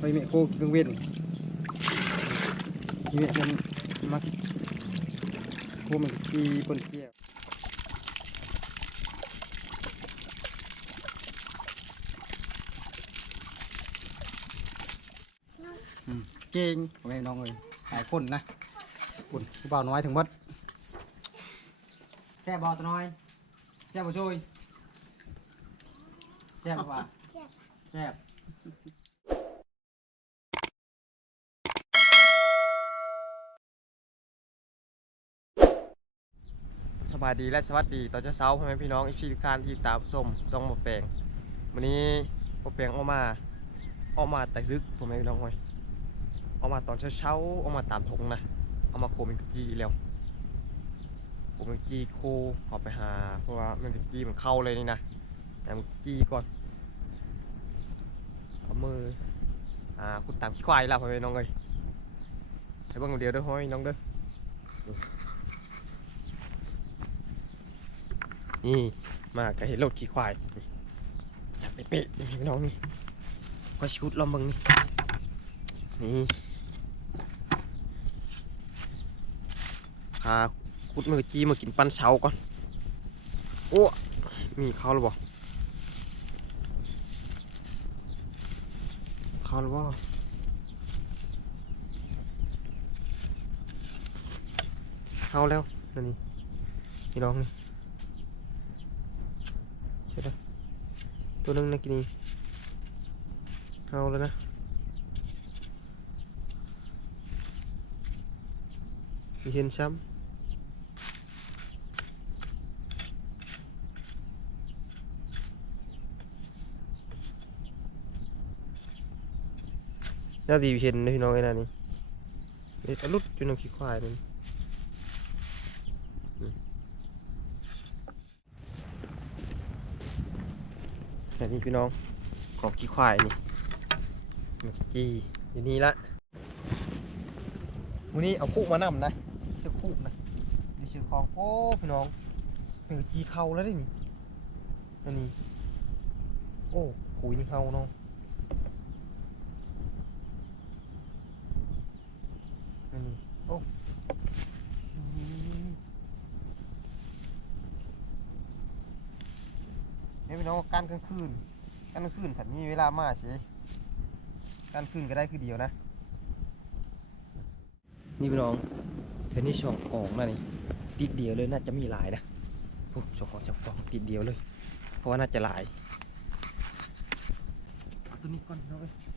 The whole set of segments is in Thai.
ไปเมฆโคกินกลางเว้นเมฆมันมักโคมันกีปนเกี่ยวเก่งพ่อแม่น้องเอ้ยหลายคนนะคุณผู้บ่าวน้อยถึงหมดแซ่บบ่ตัวน้อยแซ่บบ่ช่วยแซ่บบ่ว่าแซ่บ บายดีและสวัสดีตอนเช้าพ่อแม่พี่น้องอีพีทุกท่านที่ตามชมต้องมาแปลงวันนี้มาแปลงออกมาออกมาแต่ลึกพ่อแม่พี่น้องเว้ยออกมาตอนเช้าๆออกมาตามถงนะเอามาโคเป็นกีแล้วโคเป็นกีโคขอไปหา เพราะว่ามันกะจีมันเข้าเลยนี่นะแต่มันกีก่อนเอามืออ่าคุณตามขี้ควายแล้วพ่อแม่พี่น้องเลยให้เบิ่งคนเดียวเด้อพ่อแม่พี่น้องเด้อ นี่มาก็เห็นรถขี่ควายจับเป๊ะนี่พี่น้องนี่ก็ชุดลำบังนี่นี่พาคุดมือจีมากินปันเสาก่อนโอ้มีเข้าวหรือเปล่าเข้าวหรือเปล่าเขาแล้วนั่นนี่พี่น้องนี่ ใช่ไหมตัวนึงนะกินนี่เอาแล้วนะมีเห็นซ้ำน่าดีเห็นนะพี่น้องไอ้นั่นนี่เด็ดลุดอยู่น้ำขี้ควายนั่ แต่นี่พี่น้องของขี้ควายนี่มันจีอยู่นี่ละวันนี้เอาคุกมานำนะเชือกคุกนะนี่เชือกของโอ้พี่น้องเป็นกจีเข้าแล้วดินี่อันนี้โอ้ขุยนี่เข้าเนาะอันนี้โอ้ม เนี่ย พี่น้องการกลางคืนการกลางคืนผัดมีเวลามาใช่การคืนก็ได้คือเดียวนะ นี่พี่น้องเทนนี่ช่องกองนะนี่ติดเดียวเลยน่าจะมีหลายนะโอ้ช่องกองช่องกองติดเดียวเลย เพราะว่าน่าจะหลายเอาตัวนี้ก่อนพี่น้อง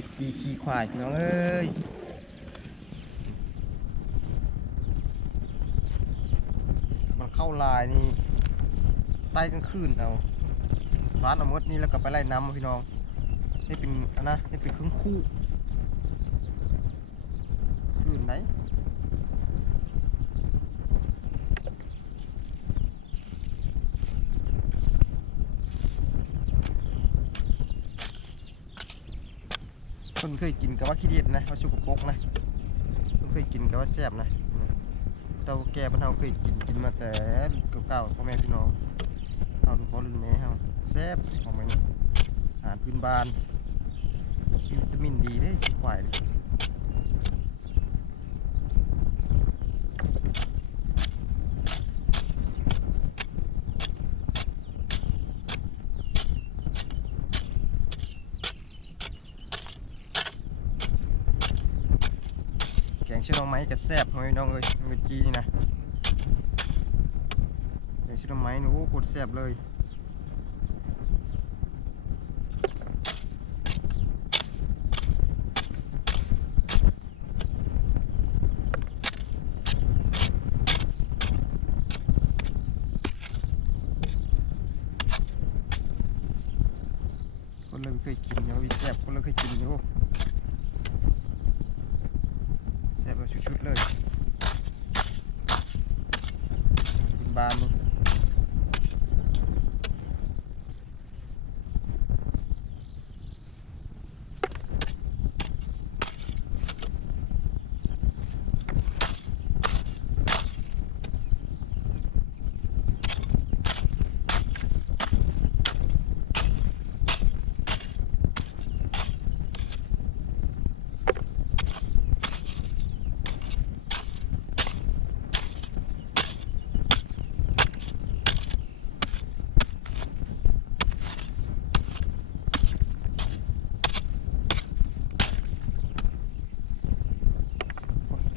ไปกีขี่ควายพี่น้องเอ้ยมันเข้าลายนี่ใต้กลางคืนเอาฟ้านอามดนี่แล้วก็ไปไล่น้ำพี่น้องนี่เป็นอันนะนี่เป็นเครื่องคู่คืนไหน คน เคยกินกับว่าขี้เด็ดนะว่าชุกปรกนะคนเคยกินกับว่าแซ่บนะเตาแก่บ้านเฮาเคยกินกินมาแต่เก่าๆพ่อแม่พี่น้องเอาดูพ่อรุ่นแม่เฮาแซ่บของมันอาหารพื้นบ้านวิตามินดีเด้สิควายนี่งเชื่อน้องไม้กับแซบพ่อแม่พี่น้องเอ้ยเมื่อกี้นี่นะแกงเชื่อน้องไม้นี่โอ้โคตรแซบเลย คนเลยเคยกินเนาะวิแซ่บคนเลยเคยกินอยู่แซ่บแบบชุดๆเลยกินบานนี่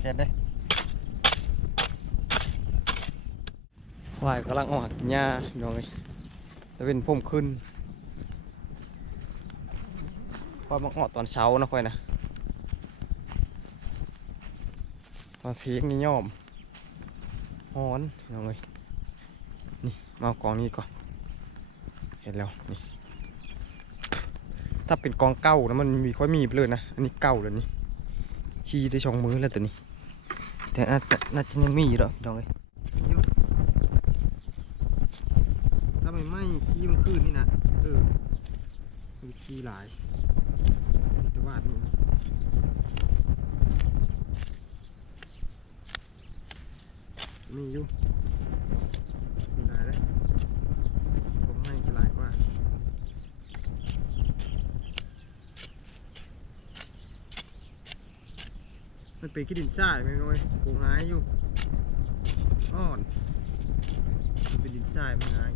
แค่ได้ ควายกำลังออกกินหญ้าพี่น้องเลยแต่เป็นพุ่มขึ้นเพราะมันออกตอนเช้านะค่อยนะตอนเสียงนี่ย่อมฮ้อนพี่น้องเลยนี่มาเอากองนี้ก่อนเห็นแล้วนี่ถ้าเป็นกองเก้านะมันมีค่อยมีไปเลยนะอันนี้เก้าแล้วนี่ขี้ได้ชองมือแล้วตัวนี้แต่อาจะน่าจะยังมีอยู่หรอพี่น้องเอ้ยอยู่ถ้าไม่ไหม้ขี้มันขึ้นนี่นะเออมี ขี้หลายแต่ว่านี่นมีอยู่มีหลายแล้วผมให้จะหลายกว่ามันเป็นขี้ดินทรายไหมน้อยปูหายอยู่อ่อนมันเป็นดินทรายมันหาย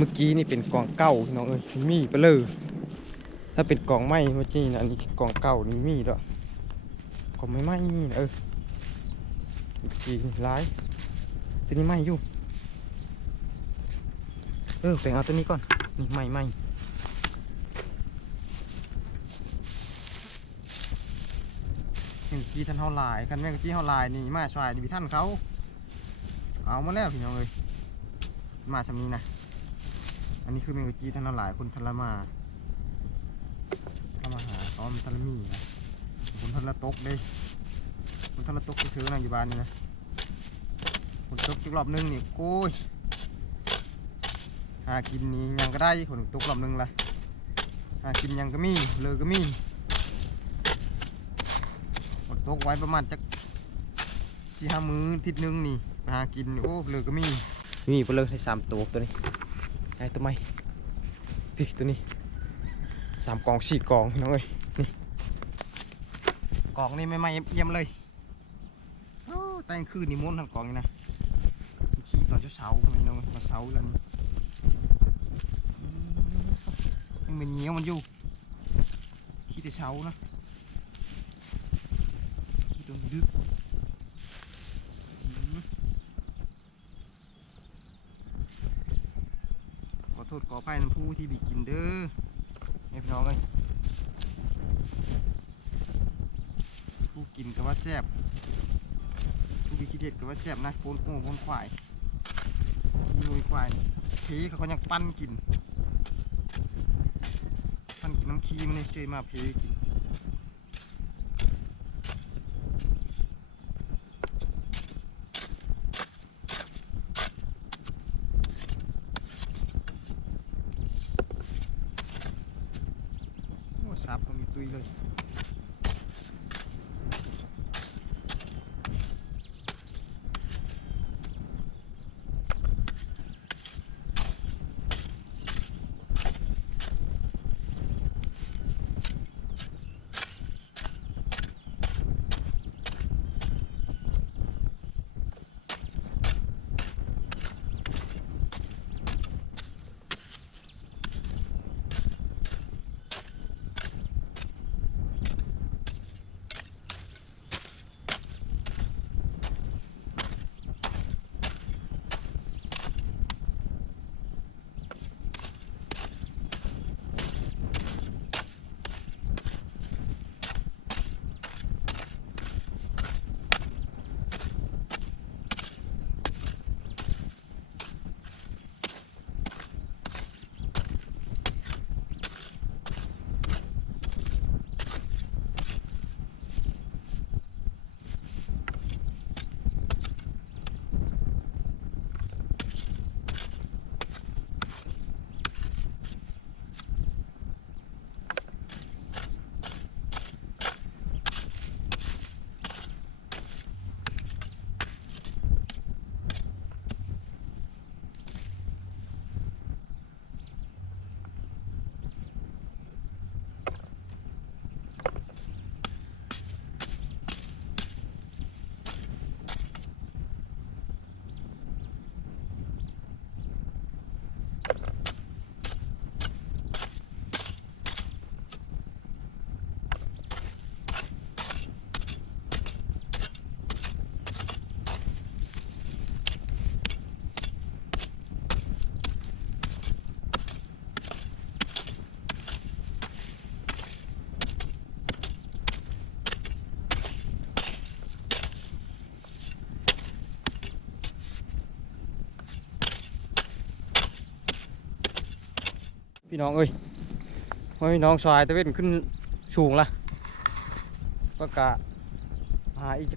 มื่อกี้นี่เป็นกองเก้าพี่น้องเอ้ยมีไปเลย ถ้าเป็นกองไม้เมื่อกี้นะอันนี้กองเก้านี่มีแล้วกองไม่ไหม้นี่นะเออจีนร้ายตัวนี้ไหมอยู่เออแบ่งเอาตัวนี้ก่อนนี่ไหม่ไหม่แมงจีท่านเฮาลายคันแมงจี้เฮาลายนี่มาช่วยดิท่านเขาเอามาแล้วพี่น้องเลยมาสำนี้นะ นนี้คือแมงจีท่านาหลายคนทันละมาทันละมาหาเขามันทันละมีนะคนทันละตกเด้คนทันละตกเถือๆนะอยู่บ้านนี่นะคนตกอีกรอบนึงนี่โอ้ยหากินนี่ยังก็ได้คนตกลำหนึ่งละหากินยังก็มีเลยก็มีฝนตกไว้ประมาณจักสี่ห้ามื้อทิศหนึงนี่ไปหากินโอ้เลยก็มีมีไปเลยให้สามตัวตัวนี้ ไอ้ตัวไม่พี่ตัวนี้สามกองสี่กองน้องเอ้ยนี่กองนี่ไม่ไม่เยี่ยมเลยโอ้แต่งคืนนี่ม้วนทั้งกองนี่นะขี่ตอนเช้าๆพี่น้องเอ้ยตอนเช้าแล้วนี่ยังเป็นเหนียวมันอยู่ขี้แต่เช้านะขี้ตัวดึกอืมขอโทษ ข่น้ำผู้ที่บีกินเด้อให้พี่น้องเอ้ยผู้กินก็ว่าแซ่บผู้บีกิเด็ดก็ว่าแซ่บนะโคนโง่โคนควายขี้นุยควายเพเขาก็ยังปั้นกินท่านกินน้ำขี้มันเลยเชยมาเพกิน พี่น้องเอ้ยว่าพี่น้องชายตะเวนขึ้นสูงละก็กะหาอีก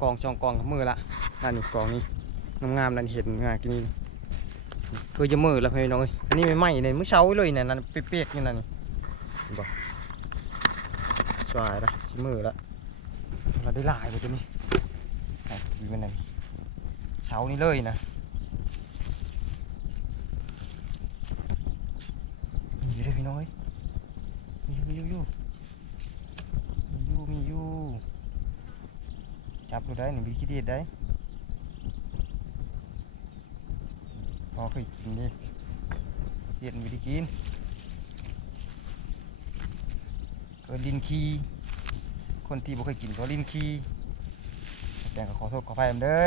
กองจองกองกับมือละนั่นนี่กองนี้งามๆนั่นเห็นงานกินนี่คือจะมือแล้วพี่น้องเอ้ยอันนี้ไม่ไหม้เลยมื้อเช้าเลยเนี่ยนั่นเปียกๆนี่นั่นนี่เห็นบ่ชายละสิมือละเราได้ลายไปตัวนี้ไอ้วีมันนั่นเช้านี้เลยนะ มีอยู่เด้อพี่น้อยมีอยู่มีอยู่มีอยู่มีอยู่ จับดูได้หนึ่งบีขี้เดียดได้พอเคยกินดิเดียดมีได้กินก็ลินคีคนที่บ่เคยกินก็ลินคีแปลงก็ขอโทษขออภัยเด้อ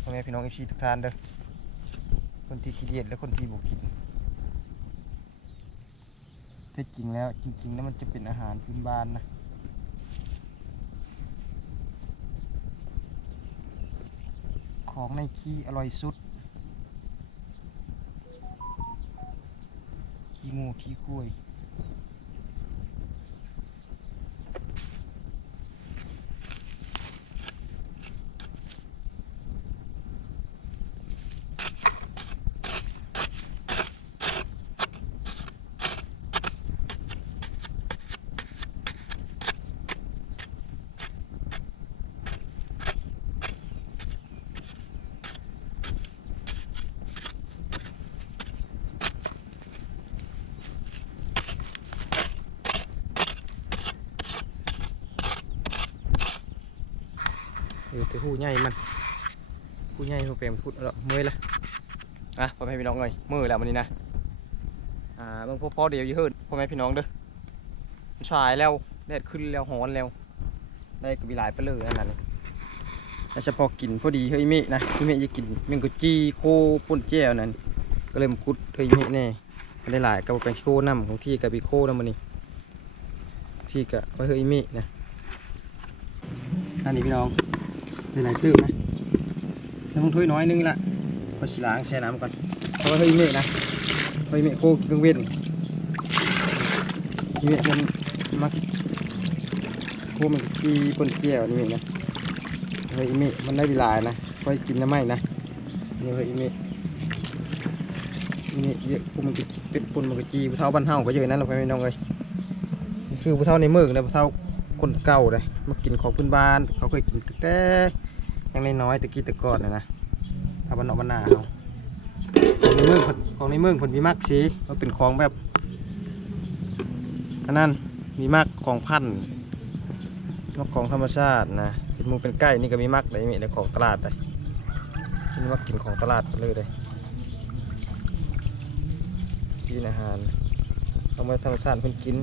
พ่อแม่พี่น้องเอฟซีทุกท่านเด้อคนที่ขี้เกียจและคนที่บุกินแท้จริงแล้วจริงๆแล้วมันจะเป็นอาหารพื้นบ้านนะ ของในขี้อร่อยสุด ขี้งูขี้กล้วย อแต่หูใหญ่มันหูใหญ่หูเปรมพูดแล้วมือละอะพ่อแม่พี่น้องเลยมือแล้ววันนี้นะอ่าบางพวกพ่อเดียวยืดพ่อแม่พี่น้องเด้อมันสายแล้วแดดขึ้นแล้วหอนแล้ว ได้กระบี่หลายไปเลยอันนั้นนี่แต่เฉพาะกินพอดีเฮ้ยเมนะเฮ้ยเมจะกินเมงกุจีโคป่นแจ้วนั่นก็เลยมาคุดเฮ้ยเมแน่ได้หลายกับเป็นโคน้ำของที่กับบีโคน้ำมันนี่ที่กับไว้เฮ้ยเมนะนั่นนี่พี่น้อง ได้หลายตื้มนะแล้วมึงถ้วยน้อยนึงละก็สิล้างแช่น้ำก่อนเพราะว่าเฮ้ยเมฆนะเฮ้ยเมฆโคกเครื่งเว้นเมฆมันมักโคมันกีปนเกี่ยวนี่เมฆนะเฮ้ยเมฆมันได้เวลานะค่อยกินน้ำไหมนะนี่เฮ้ยเมฆนี่เยอะโคมันก็เป็นปนมันก็จีผู้เฒ่าบ้านเฮาก็เยอะนั่นเราไปไม่น้องเลยคือผู้เฒ่าในเมืองเลยผู้เฒ่าคนเก่าเลยมากินของพื้นบ้าน เขาเคยกินแต่ ยังน้อยๆตะกี้ตะกอนนะนะเอาบนนอกบ้านนาเขาของในเมืองของในเมืองเพิ่นมีมากสีมันเป็นของแบบอันนั้นมีมากของพันธุ์มากของธรรมชาตินะเป็นมูเป็นไก่นี่ก็มีมากเลยมีในของตลาดเลยนี่มากินของตลาดไปเลยเลยซีนอาหารเอามาธรรมชาติเพิ่นกิน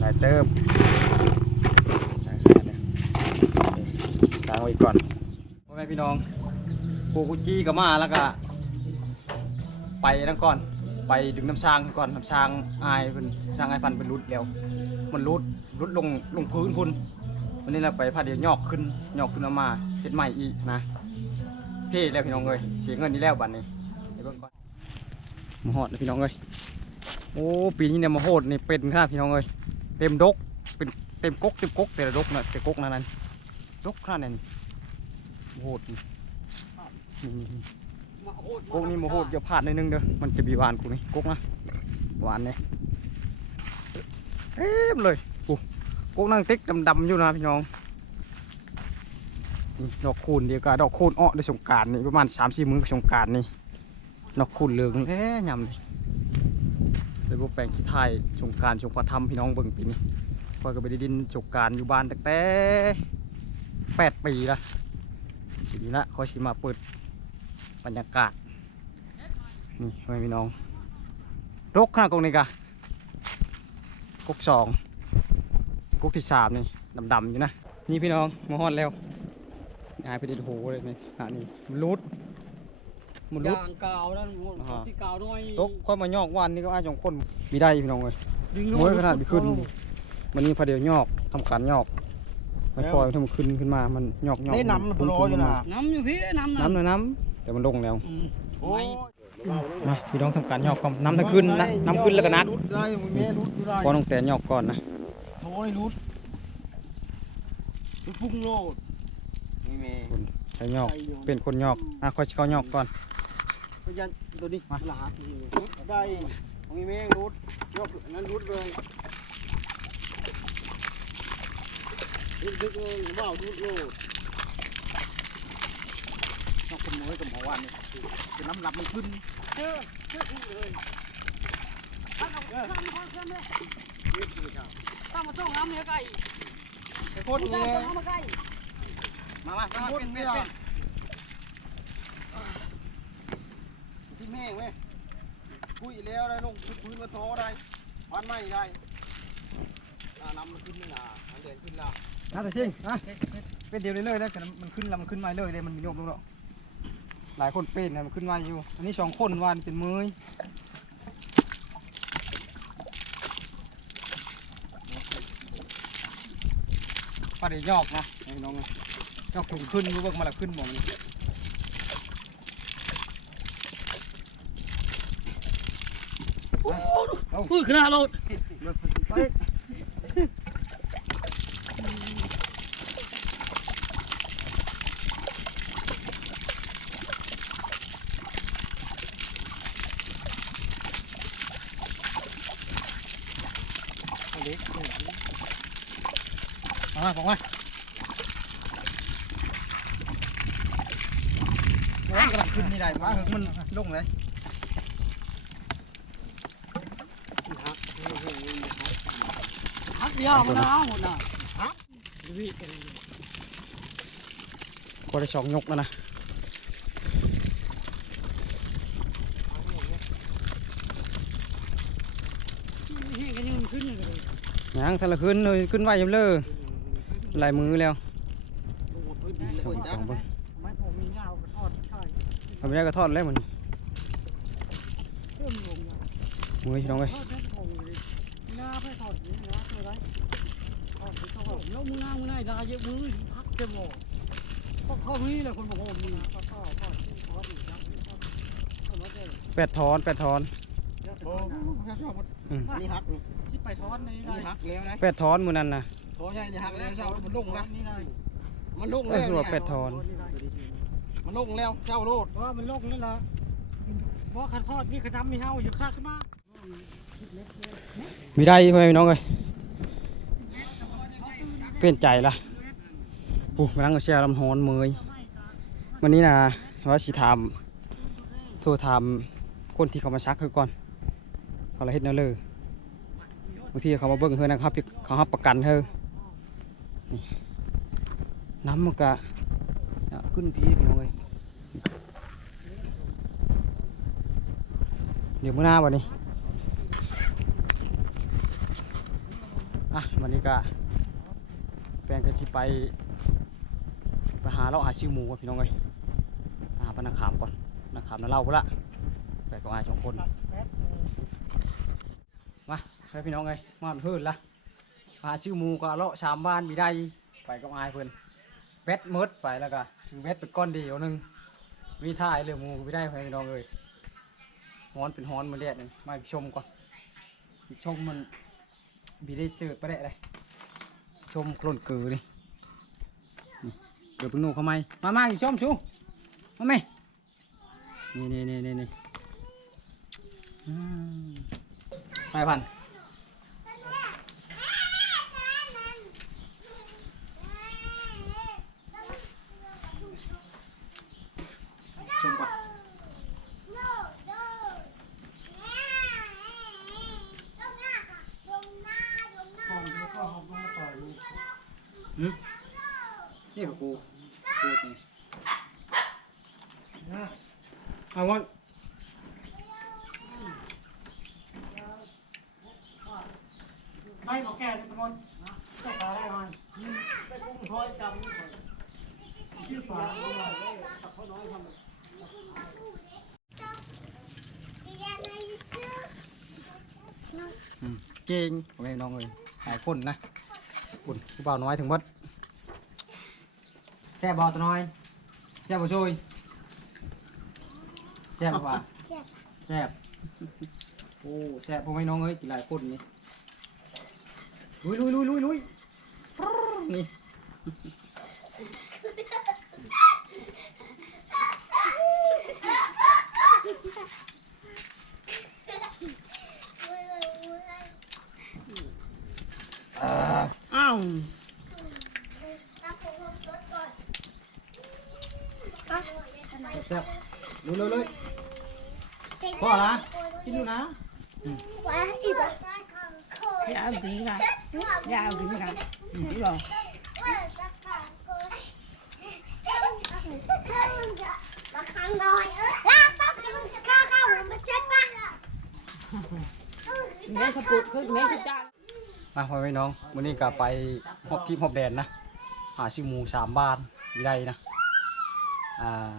หลายเติม เนี่ยล้างไว้ก่อนพ่อแม่พี่น้องปูกุจี้ก็มาแล้วก็ไปนั่นก่อน ไปดึงน้ำช้างก่อนน้ำช้างอายเป็นช้างอายฟันเป็นรุดแล้ว มันรุดรุดลงลงพื้นพุ่นวันนี้เราไปพาเดียวยอกขึ้นยอกขึ้นเอามาเฮ็ดใหม่อีกนะเพ่แล้วพี่น้องเลยเสียเงินนี่แล้วบัดนี้เดี๋ยวเบิ่งก่อนมาหอดเลยพี่น้องเลยโอ้ปีนี้เนี่ยมาโหดนี่เป็นขนาดพี่น้องเลยเต็มดกเป็นเต็มกกเต็มกกแต่ละดกนะแต่กกนั้นนั้น ดกขนาดนั้นโหดนี่นี่นี่นี่กกนี่โมโหดอย่าพลาดหนิดนึงเด้อมันจะมีหวานกูนี่กกนะหวานเนี่ยเต็มเลยกูกกนั่งติ๊กดำๆอยู่นะพี่น้องนี่ดอกคูณเดียวกับดอกคูณอ้อในสงกรารนี่ประมาณสามสี่มื้อสงกรารนี่ดอกคูณเหลืองแหมยำเลยเลยบ่แปลงขี้ไทยสงกรารสงกรานต์ทำพี่น้องเบิ่งปีนี้คอยก็ไปได้ดินสงกรารอยู่บ้านตั้งแต่ แปดปีละปีนี้ละคอยสิมาเปิดบรรยากาศ นี่พ่อแม่พี่น้องรกขนาดกงนี้กะกกสองกกที่สามนี่ดำๆอยู่นะ นี่พี่น้องมาฮอดแล้วหายไปเด็ดโหเลยนี่หานี่มันรุดมันรุดยางกาวนั่นหมดอ่าที่กาวน้อยตกค่อยมายอกวันนี้ก็อาจจะคนมีได้พี่น้องเลยดึงโอ้ยขนาดไปขึ้นมันนี้พอเดียวยอกทำการยอก ไม่ปล่อยมันทำขึ้นขึ้นมา มันยอกยอกได้น้ำมันพุ่งโปรพุ่งอยู่ขึ้นะมาน้ำอยู่พี่น้ำน้ำนะน้ำแต่มันลงแล้วอืมโอ้ยมาพี่น้องทำการยอกก่อนน้ำทั้งขึ้นนะน้ำขึ้นแล้วก็นักรุดได้มึงแม่รุดอยู่ได้พอน้องแต่ยอกก่อนนะโถ่ไอ้รุดไปพุ่งโลดนี่แม่ใช้ยอกเป็นคนยอกอะค่อยเข้ายอกก่อนพยันตัวนี้มาหลารุดได้มึงแม่รุดยกอันนั้นรุดเลยรุ ดดึกเลยว้าวรุดโลดยอกคนน้อยกับหมอวันนี่เป็นน้ำหลับมันขึ้นเจอเจอพี่เลยตั้งเอาตั้งเอาตั้งเลยตั้งมาส่งน้ำเนื้อไก่ไอ้โคพูตรได้นี่ส่งน้ำมาไก่มามาเป็นเป็นที่แม่งเว้ยคุยแล้วได้ลงพื้นมาโตได้วันไม่ได้น้ำมันขึ้นนี่นะมันเดินขึ้นและ นะแต่จริงนะเป็นเดียวเลยๆแล้วแต่มันขึ้นแล้วมันขึ้นมาเลยเลยมันมีโยมลงแล้วหลายคนเป็นนะมันขึ้นมาอยู่ อันนี้สองคนวานเป็นมือปลาเดี๋ยวยอกนะไอ้น้องนะยอกถุงขึ้นรู้ว่ามาแล้วขึ้นหมองนี่พูดขนาดรถ เอามาบอกมามันกำลังขึ้นนี่ได้ว่ามันลงเลยฮักยาวมานะหมดนะฮะวิก็ได้สองยกแล้วนะ เฮ้ยกันนี่มันขึ้นเลย ยังทะละขึ้นเลยขึ้นไหวยังเลยหลายมือแล้วสวยจังไม่ผมมียาวกระทอดใช่เอาไปได้กระทอดแล้วมันมือพี่น้องเอ้ยทอดแค่ทงเลยหน้าไปทอดนี่นะตัวไรทอดไปดแล้วมึงนั่งมึงได้เยอะมือพักจะบอกพวกเขานี่แหละคนบอกว่ามึงทอดทอดทอดทอดอีกยังแปดทอนแปดทอนนี่ฮักนี่ ไปทอดนี่นี่ฮักแล้วนะแปดทอนมือนั่นนะโอ้ใช่นี่ฮักแล้วเจ้ามันลงแล้วนี่ไงมันลงเอแล้อวคือว่าแปดทอนมันลงแล้วเจ้าโลดว่ามันลงนี่ละเพราะขันทอดนี่ขนำมีเฮาอยู่ข้างขึ้นมามีได้ไหมพี่น้องเอ้ยเปลี่ยนใจละปูมาลังกับเชียร์ลำฮอนมือวันนี้นะว่าสิถามโทรถามคนที่เขามาซักคือก่อนเขาละเฮ็ดแนวเลยบางทีเขามาเบิ่งเธอนะครับเขารับประกันเธอน้ำมันกะขึ้นพีพี่น้องเอ้ยเดี๋ยวมื้อหน้าวันนี้อะวันนี้ก็แฟนกันสิไปไปหาเราะหาชื่อหมูก่อนพี่น้องเลยหาปลานขามก่อนนาขามน่าเล่าพุ่นละไปกับอายสองคน มาไปพี่น้องเลยมาเพื่อนละมาชื่อหมูก็เลาะชามบ้านมีได้ไปกับอายเพื่อนเวทมืดไปแล้วก็เวทเป็นก้อนเดียวหนึงมีท่ายเรือหมูไม่ได้พี่น้องเลยฮ้อนเป็นฮ้อนมาเรียดนึงมาชมก่อนชมมันบีได้ซื้อไปได้เลยส้มโคลนเกลือนี่เดี๋ยวเพิ่งหนูเขามามามาอีกส้มชูมาไหมนี่นี่นี่นี่นี่ไปพันชมก่อนอืม นี่กับกูกูนี่เอาวันไม่หมอแก่ทุกคนก็ตาได้มันไปกุ้งทอยจำนี่ ซ่บบอตัวน้อยแซ่บบ่ช่วยแซ่บบ่าแซ่บโอ้แซ่บผมไม่น้องเอ้ยกี่หลายคนนี่ลุยลุยลุยลุยลุยปรึ๊ดนี่อ้าว แซ่บ แซ่บลุยลุยลุยพ่อละกินดูนะยาวถึงนะยาวถึงนะนี่หรอมาขังน้อยลากปั๊บข้าข้าวมาเจ็บปะแม่สะปุดคือแม่สะจานมาพ่อแม่พี่น้องมื้อนี้ก็ไปฮอบทิพย์ฮอบแดนนะหาชื่อหมูสามบ้านมีได้นะอ่า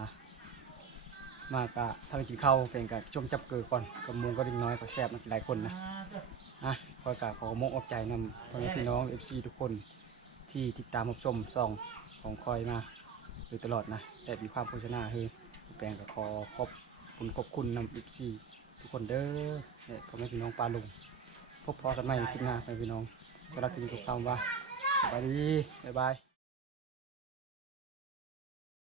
มากะถ้าไปกินข้าวเป็นกะชมจับเกลือก่อนกับหมูก็ดิ้งน้อยก็แซ่บมันหลายคนนะอะคอยกะขอมกออกใจนำพ่อแม่พี่น้องเอฟซีทุกคนที่ติดตามรับชมซองของคอยมาโดยตลอดนะแต่มีความโฆษณาคือแปลงก็ขอขอบคุณขอบคุณนำเอฟซีทุกคนเด้อและพ่อแม่พี่น้องปลาลุงพบพอกันใหม่ในคลิปหน้าพ่อแม่พี่น้องก็รักที่มีกับความว่าสวัสดีบ๊ายบาย